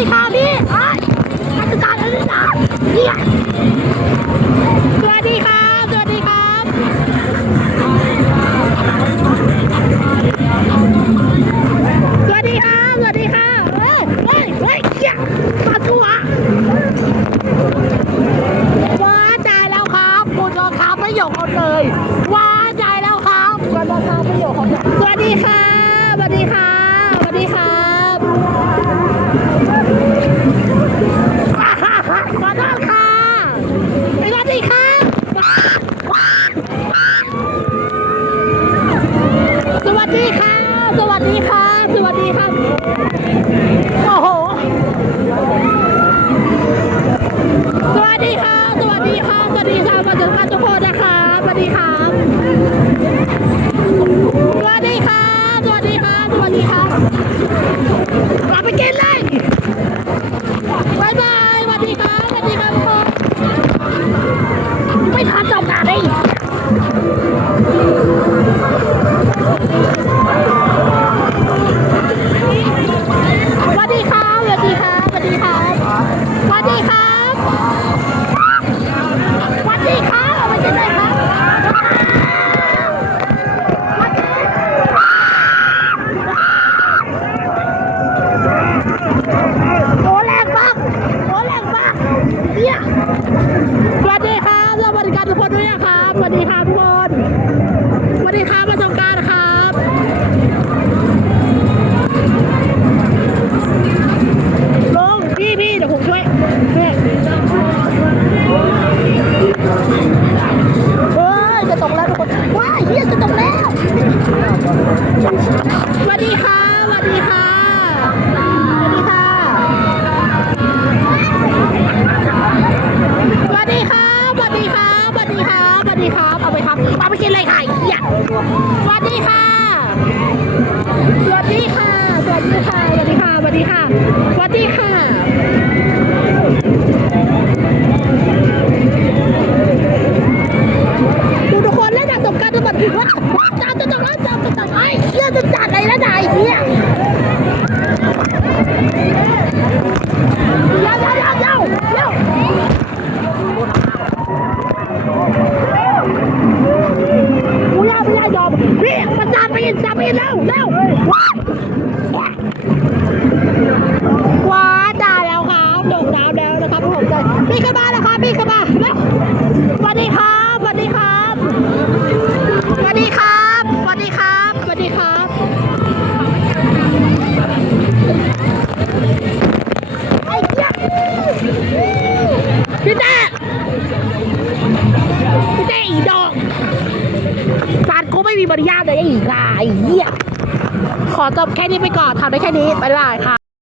ดีค่ะพี่อายนักศึานักศึกษาเนี่ยสวัสดีครับ สวัสดีครับ สวัสดีครับ สวัสดีค่ะเฮ้ยเฮ้ยเฮ้ยเกี่มาตัวว้าใจแล้วครับคุณรองเาไม่หยกเคาเลยว้าใจแล้วครับคุณรองเาไม่หยกคนเลยสวัสดีค่ะ สวัสดีค่ะ ঠিক สวัสดีครับสวัสดีครับทุกคนด้วยนะครับ สวัสดีครับทุกคนสวัสดีครับประสบการณ์ครับลงพี่พี่เดี๋ยวผมช่วยช่วยเฮ้ยจะตกแล้วทุกคนว้ายเฮียจะตกแล้ว สวัสดีค่ะสวัสดีค่ะส ไปกินอะไรค่ะเหี้ยสวัสดีค่ะ สวัสดีค่ะ สวัสดีค่ะ สวัสดีค่ะ สวัสดีค่ะ สวัสดีค่ะ ดูทุกคนเล่นจากสงกรารจะหมดว่าว่าจับจะจับแล้วจับจะจับไอ้เหี้ยจะจัดอะไรแล้วไหนเหี้ยเดี๋ยวเดี๋ยวเดี๋ยวเดี๋ยวเดี๋ยว กูย่าไม่ได้ยอมพี่มันตามไป อีกตามไปอีกเร็วเร็วว้าวว้าด่าแล้วครับด่งดาวแล้วนะครับผมใจพี่ขึ้นมาแล้วครับพี่ขึ้นมาเร็วสวัสดีครับสวัสดีครับสวัสดีครับสวัสดีครับสวัสดีครับไอ้เหี้ยพี่แจ๊พี่แจ๊อีดอ ไม่มีมารยาทเลยไอ้กาไอ้เหี้ยขอจบแค่นี้ไปก่อนทำได้แค่นี้บ๊ายบายค่ะ